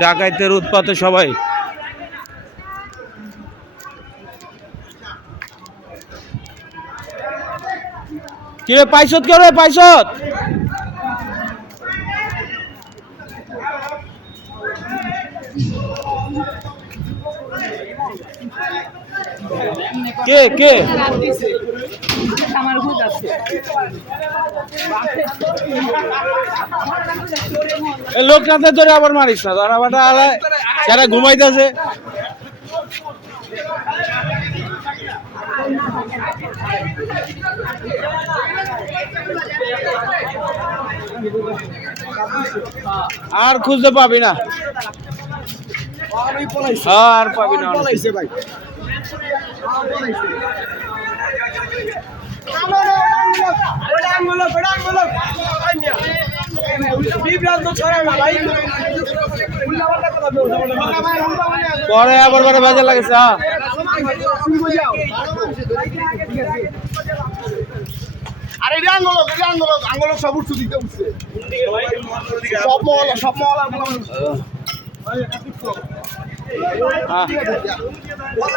ডাকাইতের উৎপাতে সবাই কিরে পাইছত কে রে পাইছত Thank you. কে কে? আমার ভূত আছে। লোকটাতে ধরে আবার মারিস না ধর যারা ঘুমাইতেছে। আর খুঁজতে পাবি না। আর পাবি না। ভাই। পরে আবার বারে বাজে লাগেছে হ্যাঁ। আরে এটা আঙ্গলক এটা আঙ্গলক আঙ্গলক সব উঠছে দিতে উঠছে। সব মহলা সব মহলা